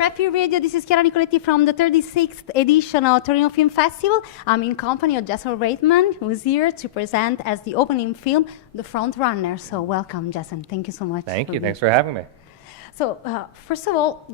Preppy Radio, this is Chiara Nicoletti from the 36th edition of Torino Film Festival. I'm in company of Jason Reitman, who's here to present as the opening film, The Front Runner. So welcome, Jason. Thank you so much. Thank you. Thanks for having me. So first of all,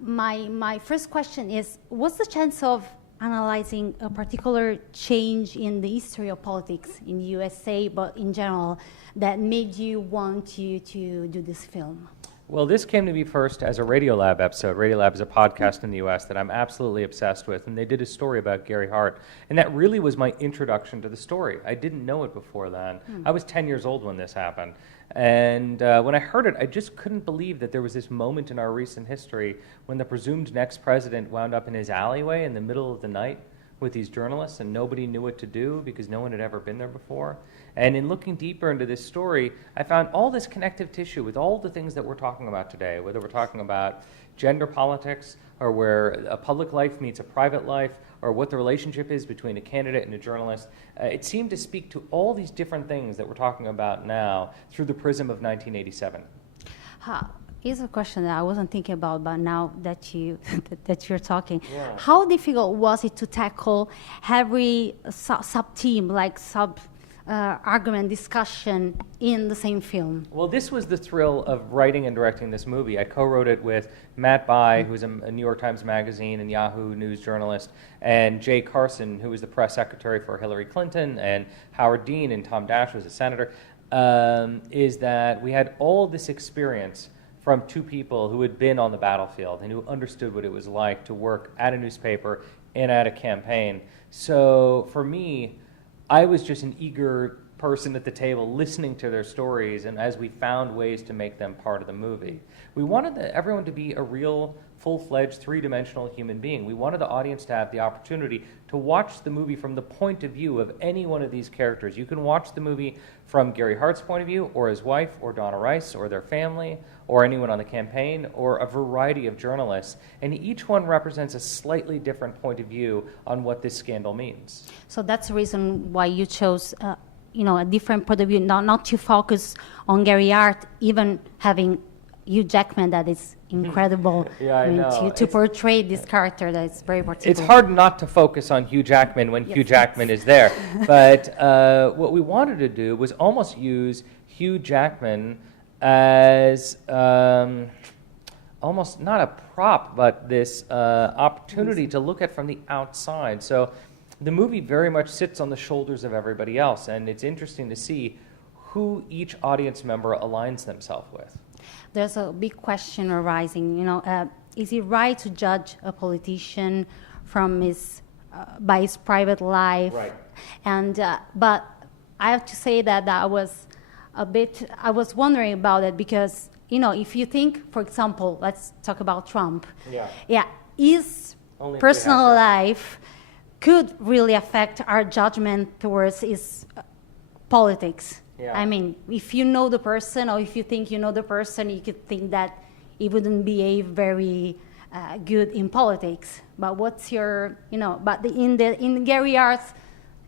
my first question is, what's the chance of analyzing a particular change in the history of politics in the USA, but in general, that made you want to do this film? Well, this came to me first as a Radiolab episode. Radiolab is a podcast in the U.S. that I'm absolutely obsessed with, and they did a story about Gary Hart, and that really was my introduction to the story. I didn't know it before then. I was 10 years old when this happened, and when I heard it, I just couldn't believe that there was this moment in our recent history when the presumed next president wound up in his alleyway in the middle of the night with these journalists, and nobody knew what to do because no one had ever been there before. And in looking deeper into this story, I found all this connective tissue with all the things that we're talking about today, whether we're talking about gender politics, or where a public life meets a private life, or what the relationship is between a candidate and a journalist. It seemed to speak to all these different things that we're talking about now through the prism of 1987. Here's a question that I wasn't thinking about, but now that you're talking, Yeah. How difficult was it to tackle every sub-theme, like argument, discussion in the same film? Well, this was the thrill of writing and directing this movie. I co-wrote it with Matt Bai, who's a New York Times Magazine and Yahoo News journalist, and Jay Carson, who was the press secretary for Hillary Clinton, and Howard Dean, and Tom Dash was a senator, is that we had all this experience from two people who had been on the battlefield and who understood what it was like to work at a newspaper and at a campaign. So for me, I was just an eager person at the table listening to their stories, and as we found ways to make them part of the movie. We wanted everyone to be a real, full-fledged, three-dimensional human being. We wanted the audience to have the opportunity to watch the movie from the point of view of any one of these characters. You can watch the movie from Gary Hart's point of view, or his wife, or Donna Rice, or their family, or anyone on the campaign, or a variety of journalists. And each one represents a slightly different point of view on what this scandal means. So that's the reason why you chose a different point of view, not to focus on Gary Hart, even having Hugh Jackman, that is incredible. Yeah, I know. To portray this character that is very particular. It's hard not to focus on Hugh Jackman when Hugh Jackman is there. But what we wanted to do was almost use Hugh Jackman as almost not a prop, but this opportunity to look at from the outside. So the movie very much sits on the shoulders of everybody else, and it's interesting to see who each audience member aligns themselves with. There's a big question arising. Is it right to judge a politician from by his private life? Right. And but I have to say that I was wondering about it because if you think, for example, let's talk about Trump. Yeah. His Only personal life could really affect our judgment towards his politics. Yeah. I mean, if you know the person, or if you think you know the person, you could think that he wouldn't behave very good in politics. But what's your, but in Gary Hart's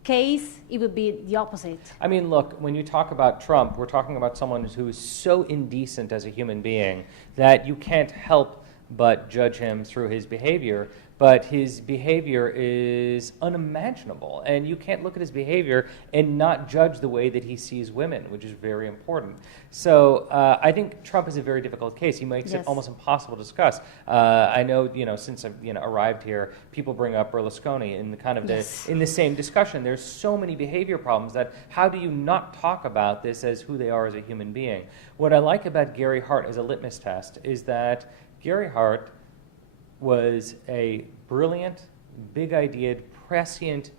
case, it would be the opposite. I mean, look, when you talk about Trump, we're talking about someone who is so indecent as a human being that you can't help but judge him through his behavior. But his behavior is unimaginable, and you can't look at his behavior and not judge the way that he sees women, which is very important. So I think Trump is a very difficult case. He makes it almost impossible to discuss. I know, since I've arrived here, people bring up Berlusconi in the kind of in the same discussion. There's so many behavior problems that how do you not talk about this as who they are as a human being? What I like about Gary Hart as a litmus test is that Gary Hart was a brilliant, big-ideaed, prescient,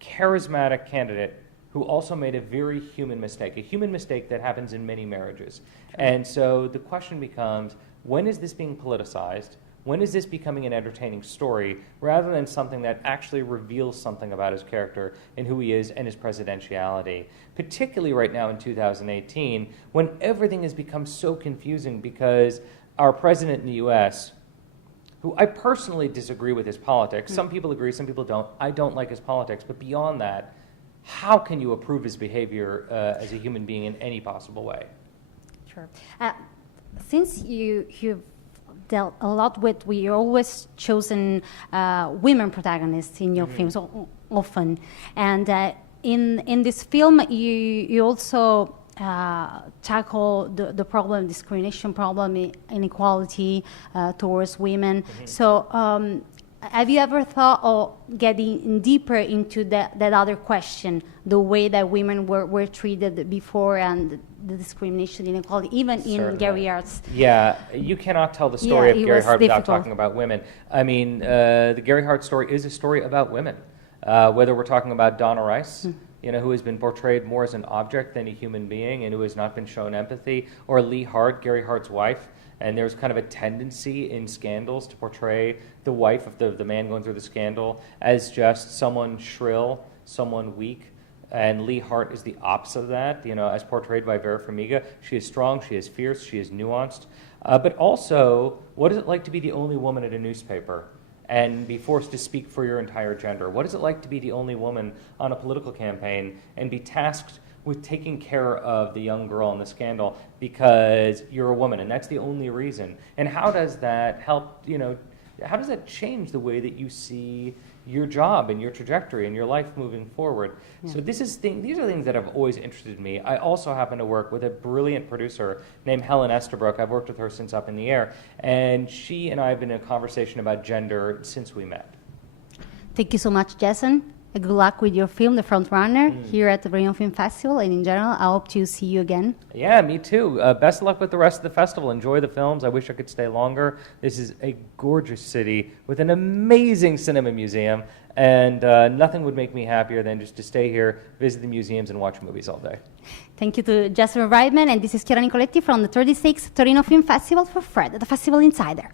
charismatic candidate who also made a very human mistake that happens in many marriages. Sure. And so the question becomes, when is this being politicized? When is this becoming an entertaining story rather than something that actually reveals something about his character and who he is and his presidentiality? Particularly right now in 2018, when everything has become so confusing because our president in the U.S., who I personally disagree with his politics. Some people agree, some people don't. I don't like his politics. But beyond that, how can you approve his behavior as a human being in any possible way? Sure. Since you've dealt a lot with. We always chosen women protagonists in your films often, and in this film you also tackle the problem, discrimination problem, inequality towards women. So have you ever thought of getting deeper into that other question, the way that women were treated before and the discrimination, inequality, even in Gary Hart's? Yeah, you cannot tell the story of Gary Hart without talking about women. I mean, the Gary Hart story is a story about women. Whether we're talking about Donna Rice, who has been portrayed more as an object than a human being and who has not been shown empathy, or Lee Hart, Gary Hart's wife. And there's kind of a tendency in scandals to portray the wife of the man going through the scandal as just someone shrill, someone weak. And Lee Hart is the opposite of that, as portrayed by Vera Farmiga. She is strong, she is fierce, she is nuanced. But also, what is it like to be the only woman at a newspaper and be forced to speak for your entire gender? What is it like to be the only woman on a political campaign and be tasked with taking care of the young girl in the scandal because you're a woman, and that's the only reason? And how does that help, how does that change the way that you see your job and your trajectory and your life moving forward? So these are things that have always interested me. I also happen to work with a brilliant producer named Helen Estabrook. I've worked with her since Up in the Air, and she and I have been in a conversation about gender since we met. Thank you so much, Jason. Good luck with your film, The Front Runner, here at the Torino Film Festival, and in general, I hope to see you again. Yeah, me too. Best of luck with the rest of the festival. Enjoy the films. I wish I could stay longer. This is a gorgeous city with an amazing cinema museum, and nothing would make me happier than just to stay here, visit the museums, and watch movies all day. Thank you to Jason Reitman, and this is Chiara Nicoletti from the 36th Torino Film Festival for Fred, the Festival Insider.